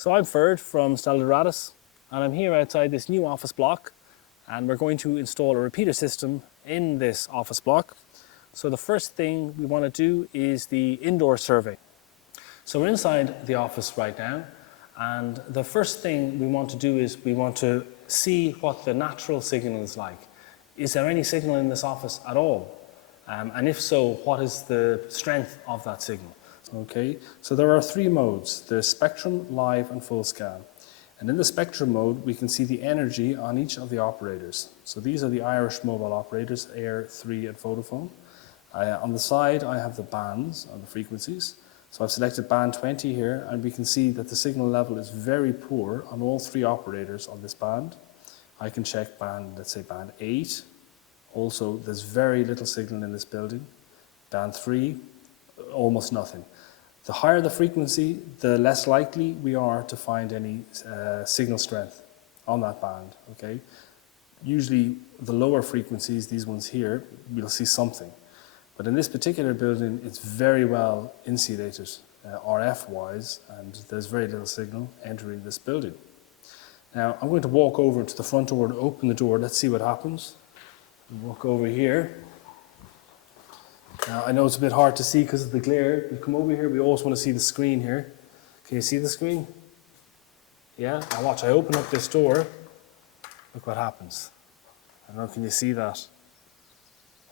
So I'm Ferd from Stella and I'm here outside this new office block, and we're going to install a repeater system in this office block. So the first thing we want to do is the indoor survey. So we're inside the office right now, and the first thing we want to do is we want to see what the natural signal is like. Is there any signal in this office at all? And if so, what is the strength of that signal? Okay, so there are three modes: the spectrum, live and full scan. And in the spectrum mode, we can see the energy on each of the operators. So these are the Irish mobile operators, Air, 3 and Vodafone. On the side, I have the bands on the frequencies. So I've selected band 20 here, and we can see that the signal level is very poor on all three operators on this band. I can check band, let's say band 8. Also, there's very little signal in this building. Band 3, almost nothing. The higher the frequency, the less likely we are to find any signal strength on that band. Okay, usually the lower frequencies, these ones here, we'll see something. But in this particular building, it's very well insulated RF-wise, and there's very little signal entering this building. Now, I'm going to walk over to the front door to open the door. Let's see what happens. Walk over here. Now, I know it's a bit hard to see because of the glare. We come over here, we also want to see the screen here. Can you see the screen? Yeah? Now watch, I open up this door. Look what happens. I don't know, can you see that?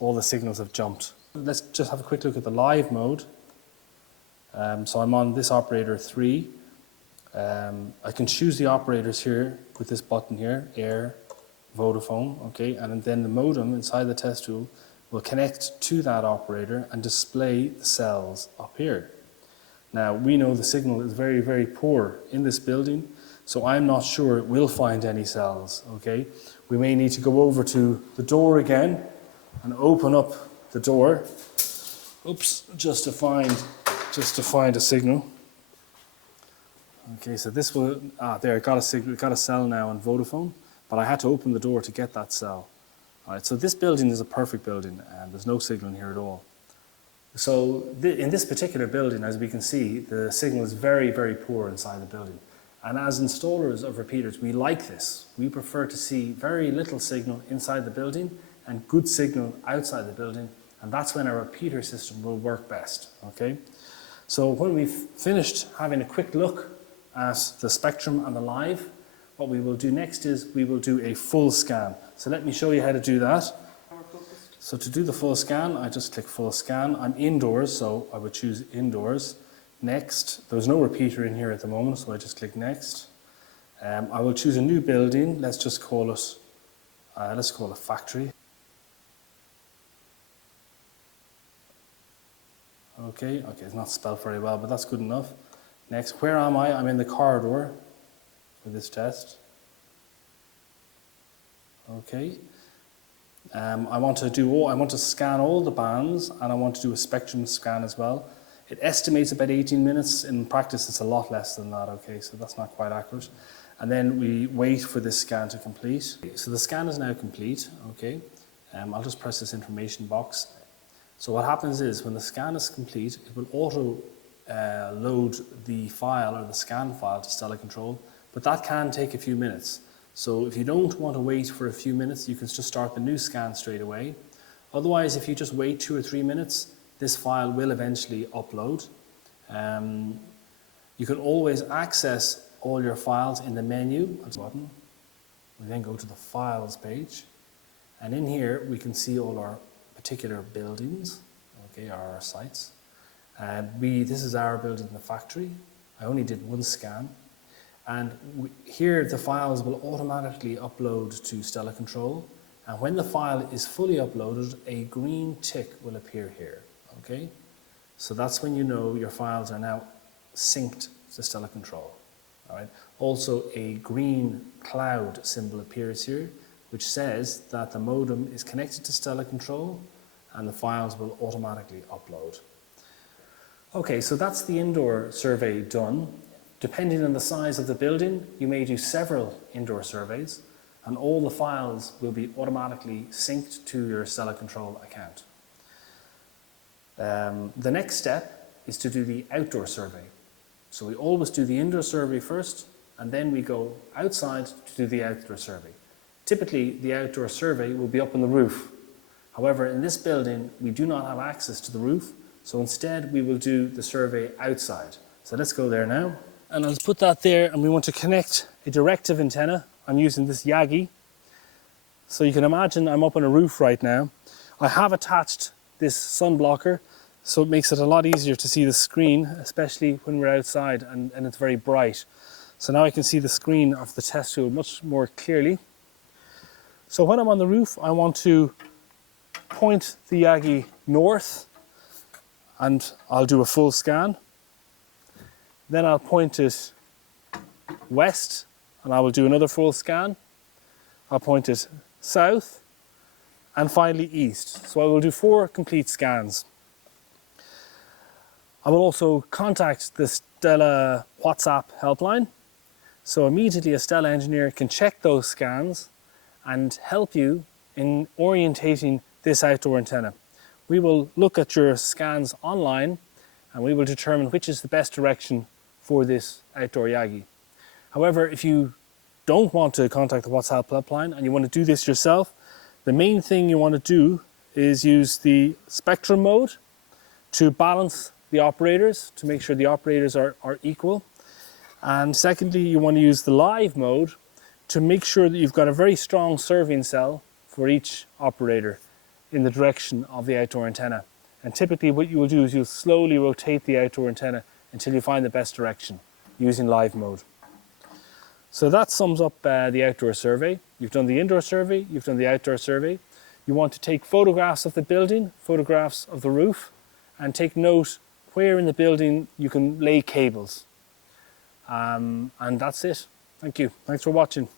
All the signals have jumped. Let's just have a quick look at the live mode. So I'm on this operator 3. I can choose the operators here with this button here, Air, Vodafone, okay? And then the modem inside the TestTool will connect to that operator and display the cells up here. Now, we know the signal is very, very poor in this building, so I'm not sure it will find any cells, okay? We may need to go over to the door again and open up the door, just to find a signal. Okay, so this will, there, got a cell now on Vodafone, but I had to open the door to get that cell. All right, so this building is a perfect building, and there's no signal in here at all. So in this particular building, as we can see, the signal is very, very poor inside the building. And as installers of repeaters, we like this. We prefer to see very little signal inside the building and good signal outside the building, and that's when our repeater system will work best, okay? So when we've finished having a quick look at the spectrum and the live, what we will do next is we will do a full scan. So let me show you how to do that. So to do the full scan, I just click full scan. I'm indoors, so I would choose indoors. Next, there's no repeater in here at the moment, so I just click next. I will choose a new building. Let's just call it factory. Okay, it's not spelled very well, but that's good enough. Next, where am I? I'm in the corridor for this test. Okay. I want to scan all the bands, and I want to do a spectrum scan as well. It estimates about 18 minutes. In practice, it's a lot less than that, okay, so that's not quite accurate. And then we wait for this scan to complete. So the scan is now complete, okay. I'll just press this information box. So what happens is, when the scan is complete, it will auto load the file or the scan file to Stella Control, but that can take a few minutes. So if you don't want to wait for a few minutes, you can just start the new scan straight away. Otherwise, if you just wait 2 or 3 minutes, this file will eventually upload. You can always access all your files in the menu button. We then go to the Files page, and in here we can see all our particular buildings, okay, our sites. This is our building in the factory. I only did one scan. And here the files will automatically upload to Stella Control. And when the file is fully uploaded, a green tick will appear here, okay? So that's when you know your files are now synced to Stella Control, all right? Also, a green cloud symbol appears here, which says that the modem is connected to Stella Control and the files will automatically upload. Okay, so that's the indoor survey done. Depending on the size of the building, you may do several indoor surveys, and all the files will be automatically synced to your Stella Control account. The next step is to do the outdoor survey. So we always do the indoor survey first, and then we go outside to do the outdoor survey. Typically, the outdoor survey will be up on the roof. However, in this building, we do not have access to the roof, so instead we will do the survey outside. So let's go there now. And I'll put that there, and we want to connect a directive antenna. I'm using this Yagi. So you can imagine I'm up on a roof right now. I have attached this sun blocker, so it makes it a lot easier to see the screen, especially when we're outside and it's very bright. So now I can see the screen of the TestTool much more clearly. So when I'm on the roof, I want to point the Yagi north, and I'll do a full scan. Then I'll point it west, and I will do another full scan. I'll point it south, and finally east. So I will do 4 complete scans. I will also contact the Stella WhatsApp helpline. So immediately a Stella engineer can check those scans and help you in orientating this outdoor antenna. We will look at your scans online, and we will determine which is the best direction for this outdoor Yagi. However, if you don't want to contact the WhatsApp helpline and you want to do this yourself, the main thing you want to do is use the spectrum mode to balance the operators, to make sure the operators are equal. And secondly, you want to use the live mode to make sure that you've got a very strong serving cell for each operator in the direction of the outdoor antenna. And typically what you will do is you'll slowly rotate the outdoor antenna until you find the best direction using live mode. So that sums up the outdoor survey. You've done the indoor survey, you've done the outdoor survey. You want to take photographs of the building, photographs of the roof, and take note where in the building you can lay cables. And that's it. Thank you. Thanks for watching.